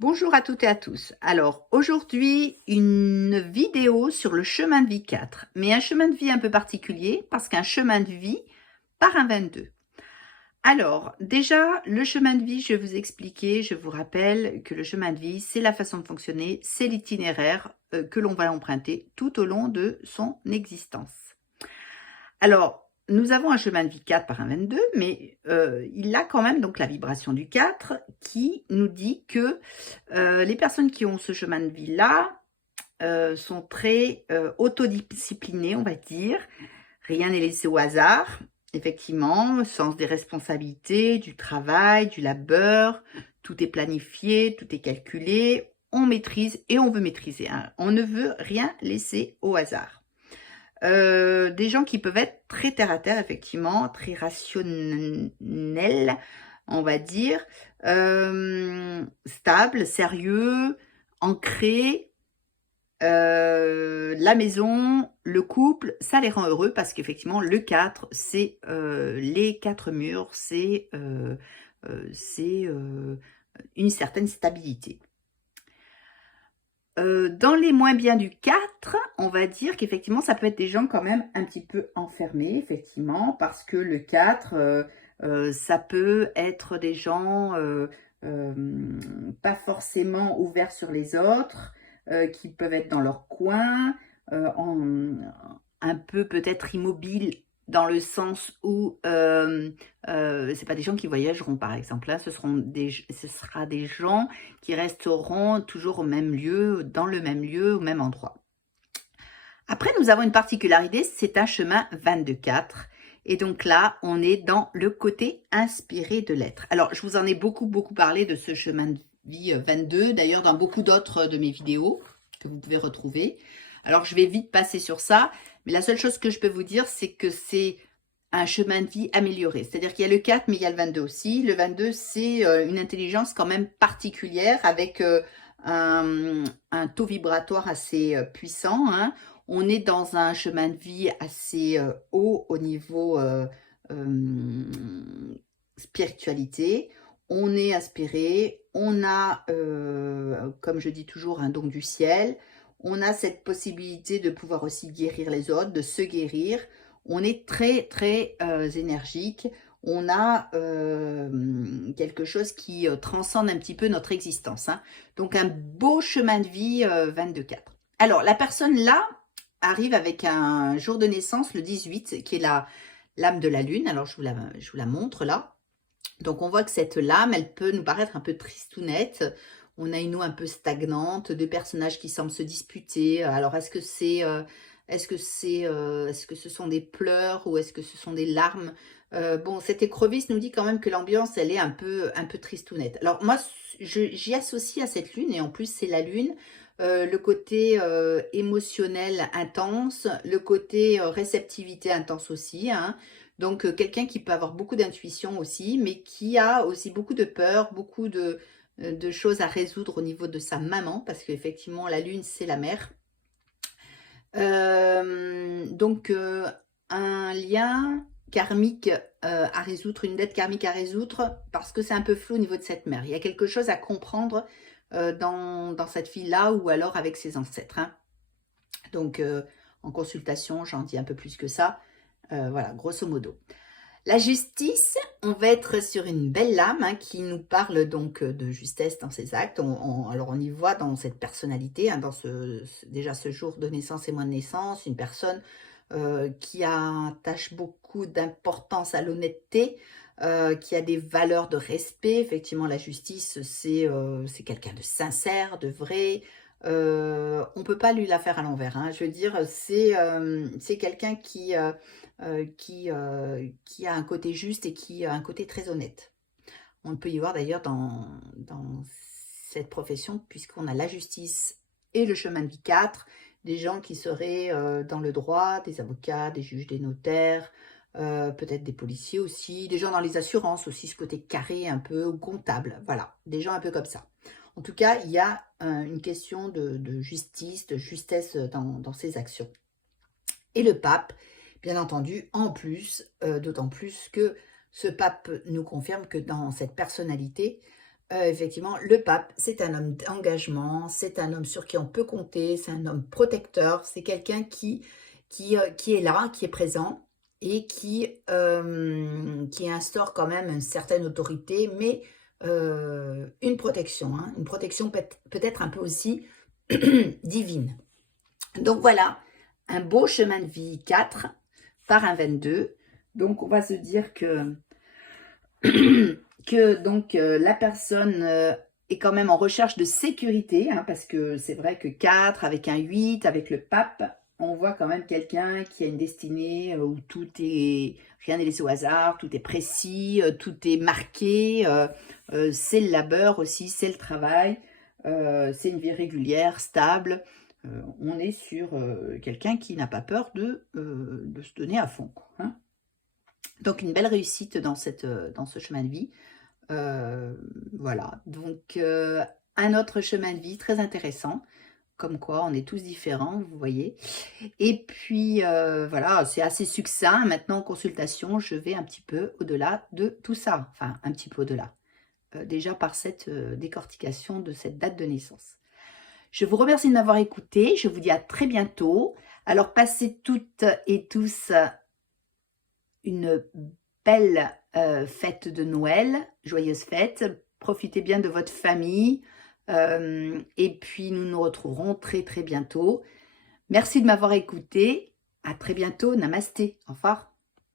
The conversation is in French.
Bonjour à toutes et à tous. Alors aujourd'hui, une vidéo sur le chemin de vie 4, mais un chemin de vie un peu particulier parce qu'un chemin de vie par un 22. Alors déjà, le chemin de vie, je vais vous expliquer, je vous rappelle que le chemin de vie, c'est la façon de fonctionner, c'est l'itinéraire que l'on va emprunter tout au long de son existence. Alors, nous avons un chemin de vie 4 par un 22, mais il a quand même donc la vibration du 4 qui nous dit que les personnes qui ont ce chemin de vie-là sont très autodisciplinées, on va dire. Rien n'est laissé au hasard, effectivement, sens des responsabilités, du travail, du labeur, tout est planifié, tout est calculé, on maîtrise et on veut maîtriser, hein. On ne veut rien laisser au hasard. Des gens qui peuvent être très terre à terre, effectivement, très rationnels, on va dire, stables, sérieux, ancrés. La maison, le couple, ça les rend heureux parce qu'effectivement, le 4, c'est les 4 murs, c'est une certaine stabilité. Dans les moins bien du 4, on va dire qu'effectivement, ça peut être des gens quand même un petit peu enfermés, effectivement, parce que le 4, ça peut être des gens pas forcément ouverts sur les autres, qui peuvent être dans leur coin, un peu peut-être immobiles dans le sens où c'est pas des gens qui voyageront, par exemple, hein. Ce sera des gens qui resteront toujours au même lieu, dans le même lieu, au même endroit. Après, nous avons une particularité, c'est un chemin 22-4. Et donc là, on est dans le côté inspiré de l'être. Alors, je vous en ai beaucoup parlé de ce chemin de vie 22, d'ailleurs dans beaucoup d'autres de mes vidéos que vous pouvez retrouver. Alors, je vais vite passer sur ça, mais la seule chose que je peux vous dire, c'est que c'est un chemin de vie amélioré. C'est-à-dire qu'il y a le 4, mais il y a le 22 aussi. Le 22, c'est une intelligence quand même particulière avec un taux vibratoire assez puissant, hein. On est dans un chemin de vie assez haut au niveau spiritualité. On est aspiré, on a, comme je dis toujours, un don du ciel. On a cette possibilité de pouvoir aussi guérir les autres, de se guérir. On est très énergique. On a quelque chose qui transcende un petit peu notre existence, hein. Donc un beau chemin de vie 22-4. Alors la personne là arrive avec un jour de naissance, le 18, qui est l'âme de la lune. Alors je vous la montre là. Donc on voit que cette lame, elle peut nous paraître un peu tristounette. On a une eau un peu stagnante, deux personnages qui semblent se disputer. Alors est-ce que ce sont des pleurs ou est-ce que ce sont des larmes? Bon, cette écrevisse nous dit quand même que l'ambiance, elle est un peu tristounette. Alors moi, j'y associe à cette lune, et en plus c'est la lune, le côté émotionnel intense, le côté réceptivité intense aussi, hein. Donc, quelqu'un qui peut avoir beaucoup d'intuition aussi, mais qui a aussi beaucoup de peur, beaucoup de choses à résoudre au niveau de sa maman, parce qu'effectivement, la lune, c'est la mère. Donc, un lien karmique à résoudre, une dette karmique à résoudre, parce que c'est un peu flou au niveau de cette mère. Il y a quelque chose à comprendre dans cette fille-là, ou alors avec ses ancêtres, hein. Donc, en consultation, j'en dis un peu plus que ça. Voilà, grosso modo. La justice, on va être sur une belle lame, hein, qui nous parle donc de justesse dans ses actes. Alors on y voit dans cette personnalité, hein, dans déjà ce jour de naissance et mois de naissance, une personne qui attache beaucoup d'importance à l'honnêteté, qui a des valeurs de respect. Effectivement, la justice, c'est quelqu'un de sincère, de vrai. On peut pas lui la faire à l'envers, hein. Je veux dire, c'est quelqu'un qui a un côté juste et qui a un côté très honnête. On peut y voir d'ailleurs dans cette profession, puisqu'on a la justice et le chemin de vie 4, des gens qui seraient dans le droit, des avocats, des juges, des notaires, peut-être des policiers aussi, des gens dans les assurances aussi, ce côté carré un peu comptable, voilà, des gens un peu comme ça. En tout cas, il y a une question de justice, de justesse dans ses actions. Et le pape, bien entendu, en plus, d'autant plus que ce pape nous confirme que dans cette personnalité, Effectivement, le pape, c'est un homme d'engagement, c'est un homme sur qui on peut compter, c'est un homme protecteur, c'est quelqu'un qui est là, qui est présent et qui instaure quand même une certaine autorité, mais une protection, hein, une protection peut-être un peu aussi divine. Donc voilà, un beau chemin de vie 4 par un 22. Donc on va se dire que la personne est quand même en recherche de sécurité, hein, parce que c'est vrai que 4 avec un 8, avec le pape, on voit quand même quelqu'un qui a une destinée où rien n'est laissé au hasard, tout est précis, tout est marqué, c'est le labeur aussi, c'est le travail, c'est une vie régulière, stable. On est sur quelqu'un qui n'a pas peur de se donner à fond, quoi, hein. Donc une belle réussite dans ce chemin de vie. Voilà, donc un autre chemin de vie très intéressant, comme quoi on est tous différents, vous voyez. Et puis voilà, c'est assez succinct. Maintenant en consultation, je vais un petit peu au-delà de tout ça, enfin un petit peu au-delà, déjà par cette décortication de cette date de naissance. Je vous remercie de m'avoir écouté, je vous dis à très bientôt. Alors passez toutes et tous une belle fête de Noël, joyeuse fête, profitez bien de votre famille et puis nous nous retrouverons très très bientôt. Merci de m'avoir écouté, à très bientôt, namasté, au revoir.